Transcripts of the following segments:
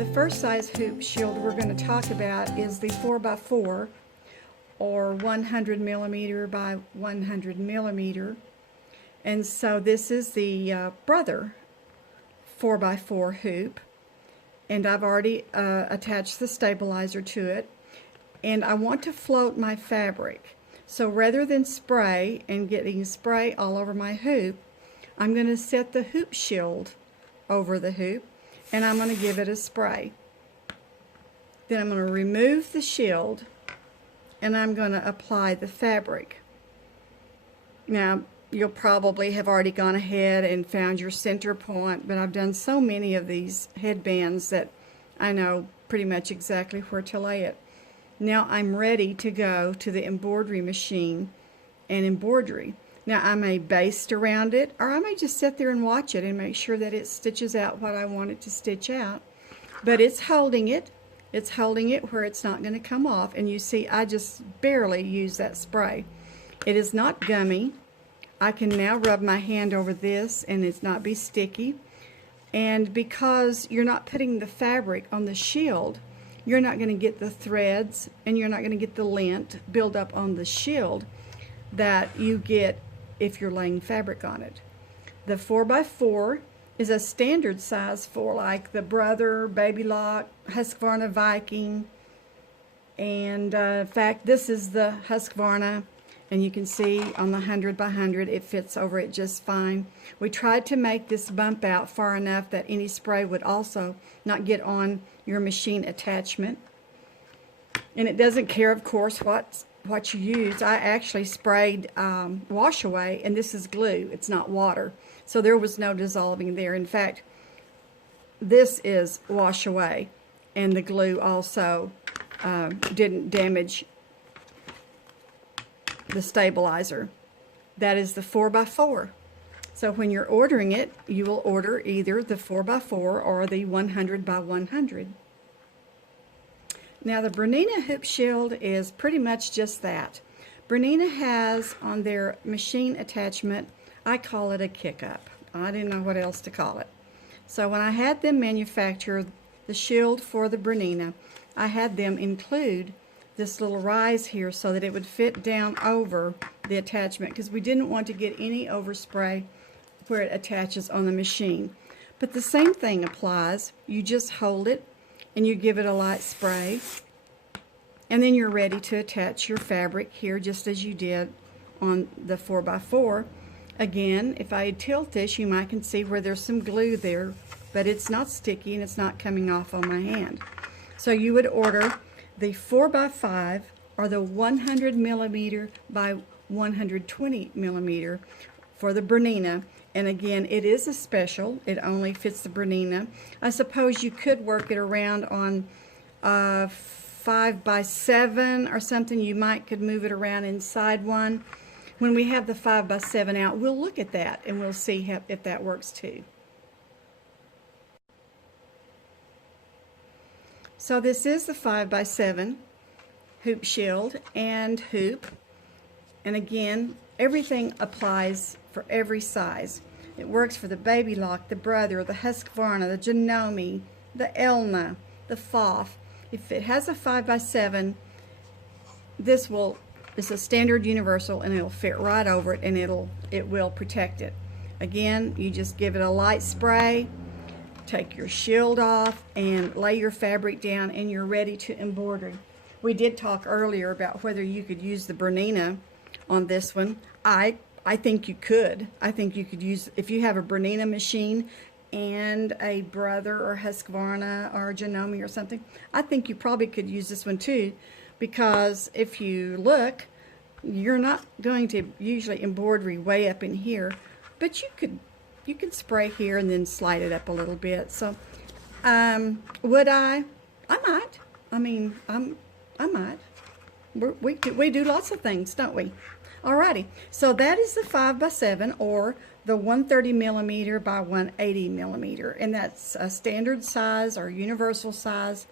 The first size hoop shield we're going to talk about is the 4x4 or 100 millimeter by 100 millimeter. And so this is the brother 4x4 hoop, and I've already attached the stabilizer to it, and I want to float my fabric. So rather than spray and getting spray all over my hoop, I'm going to set the hoop shield over the hoop, and I'm going to give it a spray. Then I'm going to remove the shield, and I'm going to apply the fabric. Now, you'll probably have already gone ahead and found your center point, but I've done so many of these headbands that I know pretty much exactly where to lay it. Now I'm ready to go to the embroidery machine and embroidery. Now I may baste around it, or I may just sit there and watch it and make sure that it stitches out what I want it to stitch out. But it's holding it. It's holding it where it's not going to come off. And you see, I just barely use that spray. It is not gummy. I can now rub my hand over this and it's not be sticky. And because you're not putting the fabric on the shield, you're not going to get the threads and you're not going to get the lint build up on the shield that you get if you're laying fabric on it. The 4x4 is a standard size for like the Brother, Baby Lock, Husqvarna Viking, and in fact this is the Husqvarna, and you can see on the 100 by 100 it fits over it just fine. We tried to make this bump out far enough that any spray would also not get on your machine attachment, and it doesn't care of course what you use. I actually sprayed wash away, and this is glue, it's not water, so there was no dissolving there. In fact, this is wash away, and the glue also didn't damage the stabilizer. That is the 4x4. So when you're ordering it, you will order either the 4x4 or the 100 by 100. Now the Bernina hoop shield is pretty much just that. Bernina has on their machine attachment, I call it a kick-up. I didn't know what else to call it. So when I had them manufacture the shield for the Bernina, I had them include this little rise here so that it would fit down over the attachment, because we didn't want to get any overspray where it attaches on the machine. But the same thing applies. You just hold it and you give it a light spray, and then you're ready to attach your fabric here just as you did on the 4x4. Again, if I tilt this, you might can see where there's some glue there, but it's not sticky and it's not coming off on my hand. So you would order the 4x5 or the 100 millimeter by 120 millimeter for the Bernina. And again, it is a special. It only fits the Bernina. I suppose you could work it around on 5x7 or something. You could move it around inside one. When we have the 5x7 out, we'll look at that and we'll see if that works too. So this is the 5x7 hoop shield and hoop. And again, everything applies for every size. It works for the Baby Lock, the Brother, the Husqvarna, the Janome, the Elna, the Foff. If it has a 5x7, this is a standard universal, and it'll fit right over it, and it will protect it. Again, you just give it a light spray, take your shield off, and lay your fabric down, and you're ready to embroider. We did talk earlier about whether you could use the Bernina on this one. I think you could. I think you could use, if you have a Bernina machine and a Brother or Husqvarna or Janome or something, I think you probably could use this one too, because if you look, you're not going to usually embroidery way up in here, but you could spray here and then slide it up a little bit. So would I might. I mean, I might. We do lots of things, don't we? Alrighty, so that is the 5x7 or the 130 millimeter by 180 millimeter, and that's a standard size or universal size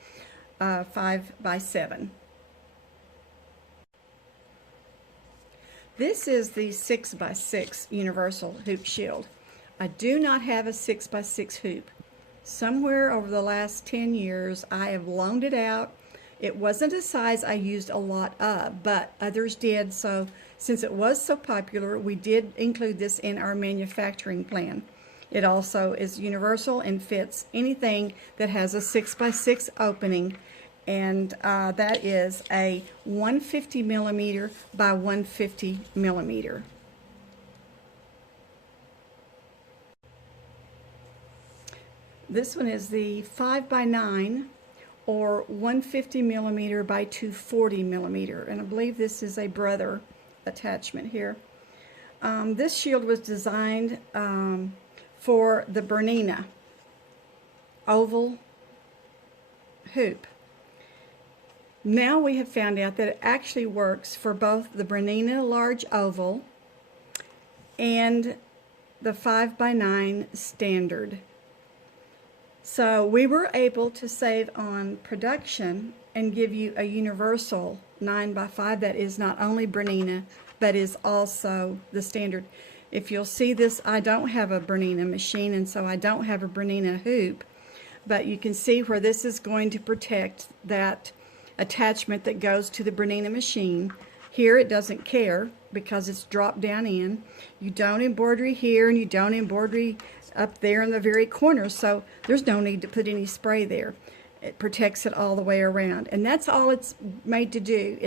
5x7. This is the 6x6 universal hoop shield. I do not have a 6x6 hoop, somewhere over the last 10 years, I have loaned it out. It wasn't a size I used a lot of, but others did. So since it was so popular, we did include this in our manufacturing plan. It also is universal and fits anything that has a 6x6 opening. And that is a 150 millimeter by 150 millimeter. This one is the 5x9 or 150 millimeter by 240 millimeter. And I believe this is a brother attachment here. This shield was designed for the Bernina oval hoop. Now we have found out that it actually works for both the Bernina large oval and the 5x9 standard. So we were able to save on production and give you a universal 9x5 that is not only Bernina but is also the standard. If you'll see this, I don't have a Bernina machine, and so I don't have a Bernina hoop, but you can see where this is going to protect that attachment that goes to the Bernina machine. Here it doesn't care because it's dropped down in. You don't embroidery here and you don't embroidery up there in the very corner, so there's no need to put any spray there. It protects it all the way around, and that's all it's made to do.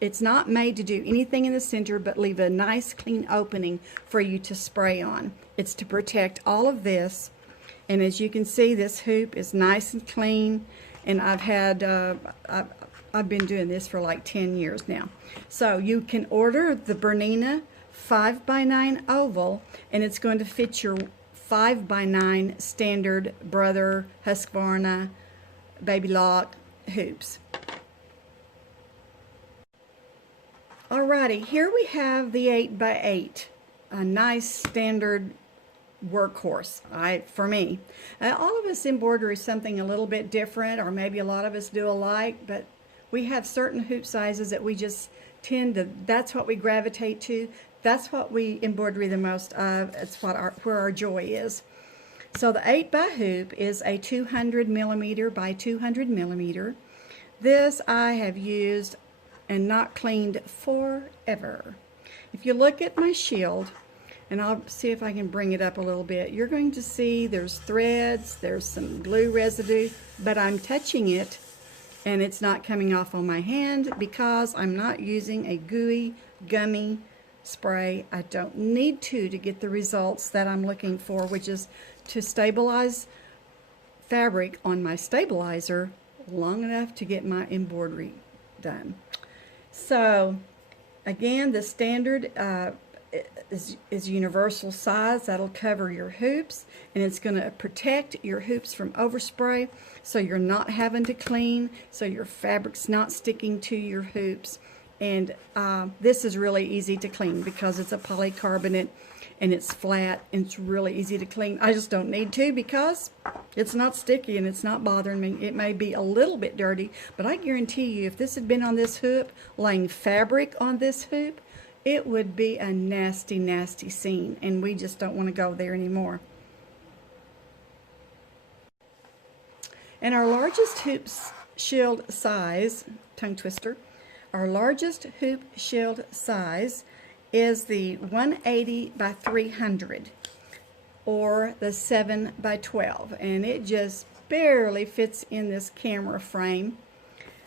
It's not made to do anything in the center but leave a nice clean opening for you to spray on. It's to protect all of this, and as you can see, this hoop is nice and clean, and I've been doing this for like 10 years now. So you can order the Bernina 5x9 oval, and it's going to fit your 5x9 standard Brother, Husqvarna, Baby Lock hoops. Alrighty, here we have the 8x8, a nice standard workhorse, for me. All of us embroider something a little bit different, or maybe a lot of us do alike, but we have certain hoop sizes that we just tend to, that's what we gravitate to. That's what we embroider the most of. It's where our joy is. So the 8x hoop is a 200 millimeter by 200 millimeter. This I have used and not cleaned forever. If you look at my shield, and I'll see if I can bring it up a little bit, you're going to see there's threads, there's some glue residue, but I'm touching it and it's not coming off on my hand because I'm not using a gooey, gummy spray. I don't need to get the results that I'm looking for, which is to stabilize fabric on my stabilizer long enough to get my embroidery done. So again, the standard is universal size. That'll cover your hoops, and it's going to protect your hoops from overspray, so you're not having to clean, so your fabric's not sticking to your hoops. And this is really easy to clean because it's a polycarbonate and it's flat and it's really easy to clean. I just don't need to because it's not sticky and it's not bothering me. It may be a little bit dirty, but I guarantee you if this had been on this hoop, laying fabric on this hoop, it would be a nasty, nasty scene, and we just don't want to go there anymore. And our largest hoop shield size, tongue twister, our largest hoop shield size is the 180 by 300 or the 7 by 12, and it just barely fits in this camera frame.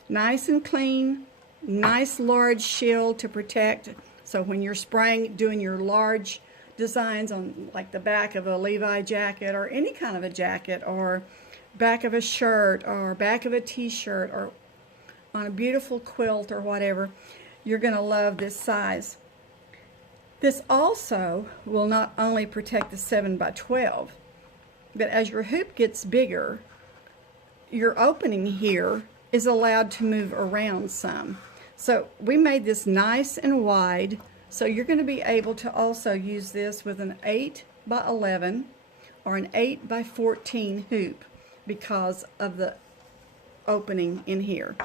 Nice and clean, nice large shield to protect. So when you're spraying, doing your large designs on like the back of a Levi jacket or any kind of a jacket, or back of a shirt or back of a t-shirt, or on a beautiful quilt or whatever, you're going to love this size. This also will not only protect the 7 by 12, but as your hoop gets bigger, your opening here is allowed to move around some. So we made this nice and wide, so you're going to be able to also use this with an 8 by 11 or an 8 by 14 hoop because of the opening in here.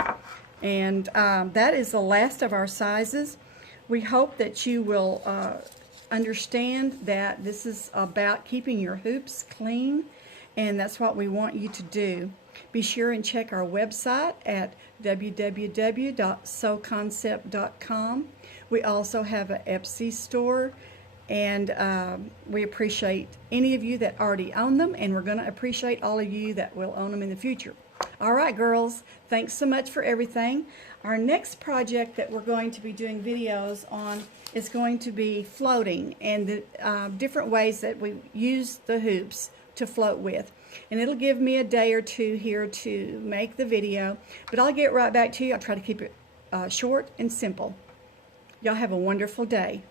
And that is the last of our sizes. We hope that you will understand that this is about keeping your hoops clean and that's what we want you to do. Be sure and check our website at www.sewconcept.com. We also have an Etsy store, and we appreciate any of you that already own them, and we're going to appreciate all of you that will own them in the future. All right, girls, thanks so much for everything. Our next project that we're going to be doing videos on is going to be floating, and the different ways that we use the hoops to float with. And it'll give me a day or two here to make the video, but I'll get right back to you. I'll try to keep it short and simple. Y'all have a wonderful day.